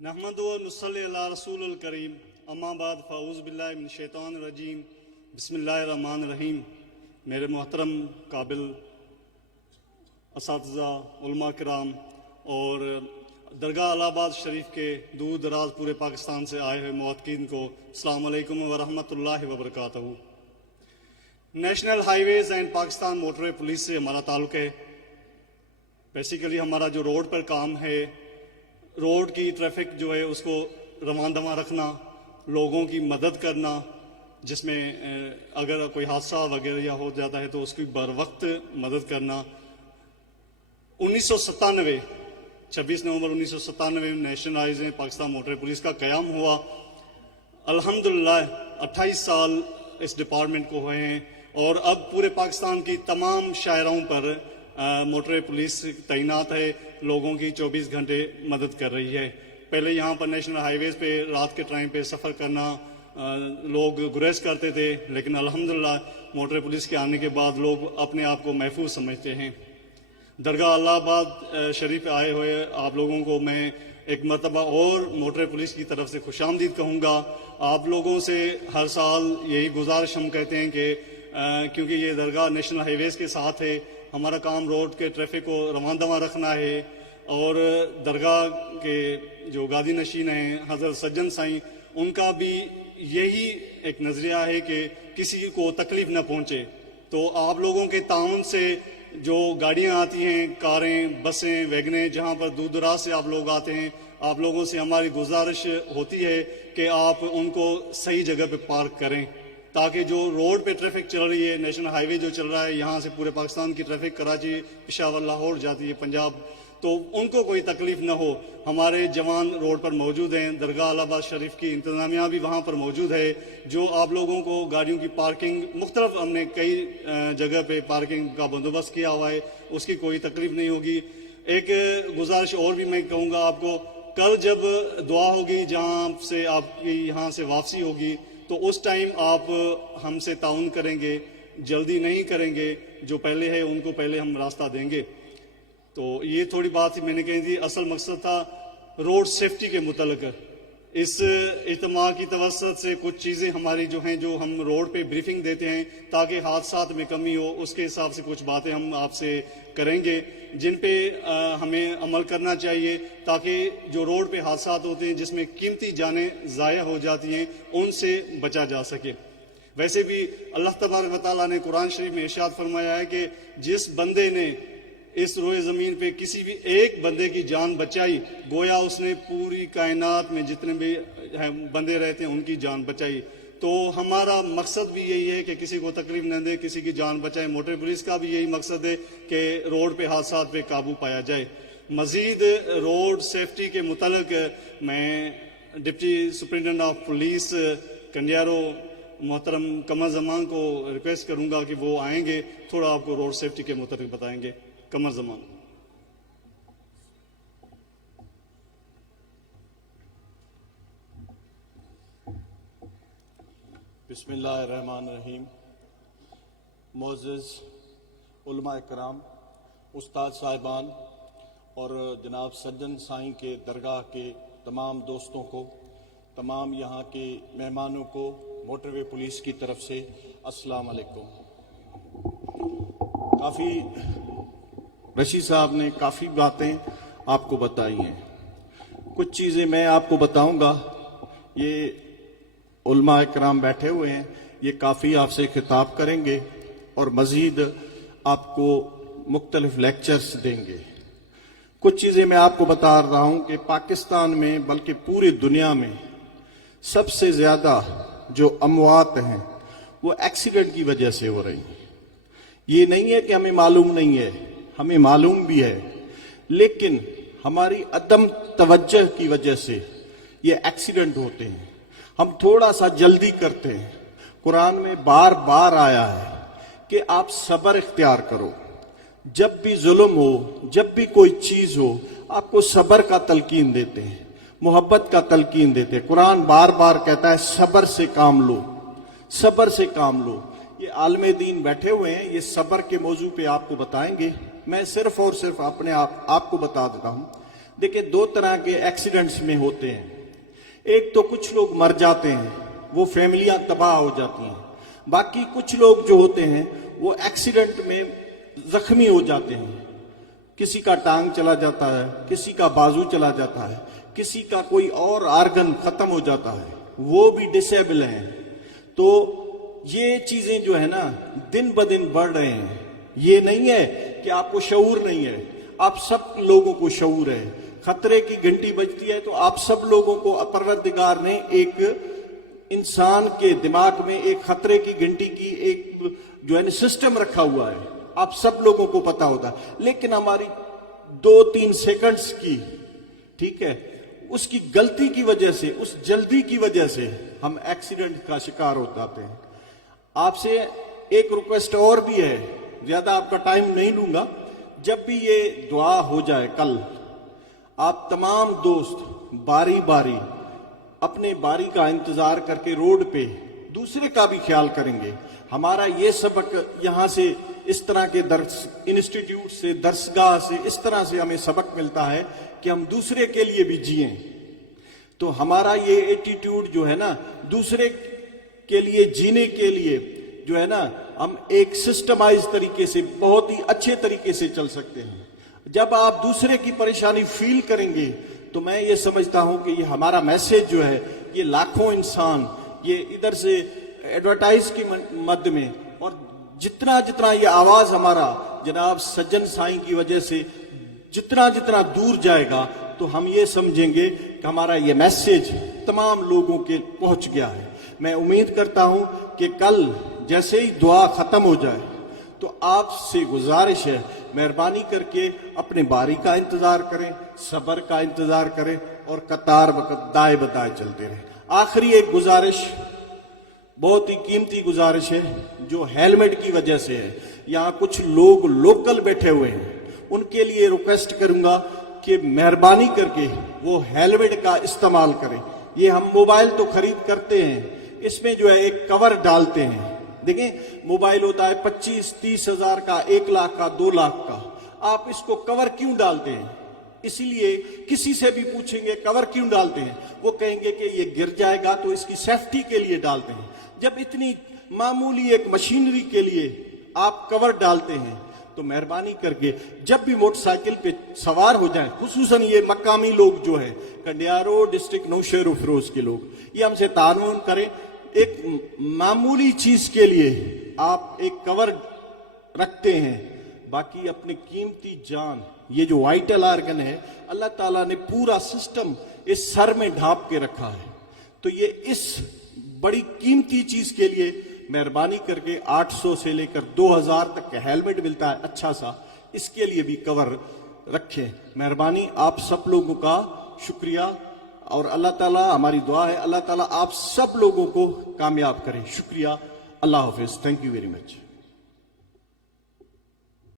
नहमदु व नुसल्ली अला रसूलिल करीम अम्मा बाद फ़ाऊज़ु बिल्लाहि मिनश शैतानिर रजीम बिस्मिल्लाहिर रहमानिर रहीम। मेरे मोहतरम काबिल असातिज़ा उलमा किराम और दरगाह इलाहाबाद शरीफ के दूर दराज पूरे पाकिस्तान से आए हुए मुअत्तकीन को अस्सलामु अलैकुम व रहमतुल्लाहि व बरकातहू। National highways and Pakistan motorway police से हमारा ताल्लुक़ है। बेसिकली हमारा जो रोड पर काम है, रोड की ट्रैफिक जो है उसको रवान दवा रखना, लोगों की मदद करना, जिसमें अगर कोई हादसा वगैरह या हो जाता है तो उसकी बर वक्त मदद करना। 1997 26 नवंबर 1997 में नेशनलाइज पाकिस्तान मोटर पुलिस का क़याम हुआ। अल्हम्दुलिल्लाह 28 साल इस डिपार्टमेंट को हुए हैं और अब पूरे पाकिस्तान की तमाम शाहराओं पर मोटर पुलिस तैनात है, लोगों की 24 घंटे मदद कर रही है। पहले यहाँ पर नेशनल हाईवेज़ पे रात के टाइम पे सफ़र करना लोग गुरेज करते थे, लेकिन अल्हम्दुलिल्लाह मोटर पुलिस के आने के बाद लोग अपने आप को महफूज समझते हैं। दरगाह इलाहाबाद शरीफ आए हुए आप लोगों को मैं एक मरतबा और मोटर पुलिस की तरफ से खुशामदीद कहूँगा। आप लोगों से हर साल यही गुजारिश हम कहते हैं कि क्योंकि ये दरगाह नेशनल हाईवेज़ के साथ है, हमारा काम रोड के ट्रैफिक को रवान दवा रखना है और दरगाह के जो गादी नशीन हैं हज़रत सज्जन साईं, उनका भी यही एक नज़रिया है कि किसी को तकलीफ़ न पहुँचे। तो आप लोगों के ताउन से जो गाड़ियाँ आती हैं, कारें, बसें, वैगनें, जहाँ पर दूर दराज से आप लोग आते हैं, आप लोगों से हमारी गुजारिश होती है कि आप उनको सही जगह पे पार्क करें, ताकि जो रोड पे ट्रैफिक चल रही है, नेशनल हाईवे जो चल रहा है, यहाँ से पूरे पाकिस्तान की ट्रैफिक कराची, पेशावर, लाहौर जाती है, पंजाब, तो उनको कोई तकलीफ़ न हो। हमारे जवान रोड पर मौजूद हैं, दरगाह इलाहाबाद शरीफ की इंतज़ामिया भी वहाँ पर मौजूद है, जो आप लोगों को गाड़ियों की पार्किंग मुख्तलिफ हमने कई जगह पे पार्किंग का बंदोबस्त किया हुआ है, उसकी कोई तकलीफ़ नहीं होगी। एक गुजारिश और भी मैं कहूँगा आपको, कल जब दुआ होगी जहाँ से आपकी यहाँ से वापसी होगी, तो उस टाइम आप हमसे ताउन करेंगे, जल्दी नहीं करेंगे, जो पहले है उनको पहले हम रास्ता देंगे। तो ये थोड़ी बात ही मैंने कही थी। असल मकसद था रोड सेफ्टी के मुतल्लिक़। इस इज्तिमा की तवस्सुत से कुछ चीज़ें हमारी जो हैं, जो हम रोड पे ब्रीफिंग देते हैं ताकि हादसात में कमी हो, उसके हिसाब से कुछ बातें हम आपसे करेंगे जिन पे हमें अमल करना चाहिए, ताकि जो रोड पे हादसात होते हैं जिसमें कीमती जानें ज़ाया हो जाती हैं, उनसे बचा जा सके। वैसे भी अल्लाह तबारक व तआला ने कुरान शरीफ में इरशाद फरमाया है कि जिस बंदे ने इस रोए ज़मीन पे किसी भी एक बंदे की जान बचाई, गोया उसने पूरी कायनात में जितने भी बंदे रहते हैं उनकी जान बचाई। तो हमारा मकसद भी यही है कि किसी को तकलीफ न दे, किसी की जान बचाए। मोटर पुलिस का भी यही मकसद है कि रोड पे हादसात पे काबू पाया जाए। मज़ीद रोड सेफ्टी के मुतल्लिक़ मैं deputy superintendent of police Kandiaro मोहतरम कमर ज़मान को रिक्वेस्ट करूँगा कि वो आएंगे, थोड़ा आपको रोड सेफ्टी के मुतल्लिक़ बताएंगे। कमर ज़मान। बिस्मिल्लाहिर्रहमानिर्रहीम। मोअज़्ज़िज़ उलमा इकराम, उस्ताद साहिबान और जनाब सज्जन साईं के दरगाह के तमाम दोस्तों को, तमाम यहाँ के मेहमानों को मोटरवे पुलिस की तरफ से अस्सलाम वालेकुम। रशीद साहब ने काफ़ी बातें आपको बताई हैं, कुछ चीज़ें मैं आपको बताऊंगा। ये उलमा इकराम बैठे हुए हैं, ये काफ़ी आपसे खिताब करेंगे और मज़ीद आपको मुख्तलिफ लेक्चर्स देंगे। कुछ चीज़ें मैं आपको बता रहा हूं कि पाकिस्तान में बल्कि पूरी दुनिया में सबसे ज़्यादा जो अमवात हैं वो एक्सीडेंट की वजह से हो रही हैं। ये नहीं है कि हमें मालूम नहीं है, हमें मालूम भी है, लेकिन हमारी अदम तवज्जो की वजह से ये एक्सीडेंट होते हैं। हम थोड़ा सा जल्दी करते हैं। कुरान में बार बार आया है कि आप सब्र इख्तियार करो। जब भी जुल्म हो, जब भी कोई चीज हो, आपको सब्र का तलकीन देते हैं, मोहब्बत का तलकीन देते हैं। कुरान बार बार कहता है सब्र से काम लो, सब्र से काम लो। ये आलमे दीन बैठे हुए हैं, ये सब्र के मौजू पे आपको बताएंगे। मैं सिर्फ और सिर्फ अपने आपको बता देता हूं। देखिए, दो तरह के एक्सीडेंट्स में होते हैं। एक तो कुछ लोग मर जाते हैं, वो फैमिलियां तबाह हो जाती हैं। बाकी कुछ लोग जो होते हैं वो एक्सीडेंट में जख्मी हो जाते हैं। किसी का टांग चला जाता है, किसी का बाजू चला जाता है, किसी का कोई और आर्गन खत्म हो जाता है, वो भी डिसेबल हैं। तो ये चीजें जो है ना दिन ब दिन बढ़ रहे हैं। ये नहीं है कि आपको शऊर नहीं है, आप सब लोगों को शऊर है। खतरे की घंटी बजती है तो आप सब लोगों को परवरदिगार ने एक इंसान के दिमाग में एक खतरे की घंटी की एक जो है सिस्टम रखा हुआ है, आप सब लोगों को पता होता है। लेकिन हमारी 2-3 सेकंड्स की, ठीक है, उसकी गलती की वजह से, उस जल्दी की वजह से हम एक्सीडेंट का शिकार हो जाते हैं। आपसे एक रिक्वेस्ट और भी है, ज्यादा आपका टाइम नहीं लूंगा। जब भी ये दुआ हो जाए कल, आप तमाम दोस्त बारी बारी अपने बारी का इंतजार करके रोड पे दूसरे का भी ख्याल करेंगे। हमारा ये सबक यहां से इस तरह के दर्स इंस्टीट्यूट से, दर्सगाह से, इस तरह से हमें सबक मिलता है कि हम दूसरे के लिए भी जिएं। तो हमारा ये एटीट्यूड जो है ना, दूसरे के लिए जीने के लिए जो है ना, हम एक सिस्टमाइज तरीके से, बहुत ही अच्छे तरीके से चल सकते हैं। जब आप दूसरे की परेशानी फील करेंगे तो मैं ये समझता हूं कि ये हमारा मैसेज जो है, ये लाखों इंसान ये इधर से एडवर्टाइज की मध्य में, और जितना जितना ये आवाज हमारा जनाब सज्जन साईं की वजह से जितना जितना दूर जाएगा, तो हम ये समझेंगे कि हमारा ये मैसेज तमाम लोगों के पहुंच गया है। मैं उम्मीद करता हूं कि कल जैसे ही दुआ खत्म हो जाए तो आपसे गुजारिश है, मेहरबानी करके अपने बारी का इंतजार करें, सब्र का इंतजार करें और कतार दाए बताए चलते रहें। आखिरी एक गुजारिश, बहुत ही कीमती गुजारिश है, जो हेलमेट की वजह से है। यहाँ कुछ लोग लोकल बैठे हुए हैं, उनके लिए रिक्वेस्ट करूंगा कि मेहरबानी करके वो हेलमेट का इस्तेमाल करें। ये हम मोबाइल तो खरीद करते हैं, इसमें जो है एक कवर डालते हैं। देखें, मोबाइल होता है 25-30 हजार का, 1 लाख का, 2 लाख का। आप इसको कवर क्यों डालते हैं? इसीलिए किसी से भी पूछेंगे कवर क्यों डालते हैं, वो कहेंगे कि ये गिर जाएगा तो इसकी सेफ्टी के लिए डालते हैं। जब इतनी मामूली एक मशीनरी के लिए आप कवर डालते हैं, तो मेहरबानी करके जब भी मोटरसाइकिल पे सवार हो जाएं, खुसूसन ये मकामी लोग जो है, कंडियारो डिस्ट्रिक्ट नौशेरो फिरोज के लोग, ये हमसे तारुन करें। एक मामूली चीज के लिए आप एक कवर रखते हैं, बाकी अपनी कीमती जान, ये जो वाइटल आर्गन है, अल्लाह ताला ने पूरा सिस्टम इस सर में ढांप के रखा है। तो ये इस बड़ी कीमती चीज के लिए मेहरबानी करके 800 से लेकर 2000 तक का हेलमेट मिलता है अच्छा सा, इसके लिए भी कवर रखें। मेहरबानी, आप सब लोगों का शुक्रिया। और अल्लाह ताला, हमारी दुआ है अल्लाह ताला आप सब लोगों को कामयाब करें। शुक्रिया, अल्लाह हाफिज, थैंक यू वेरी मच।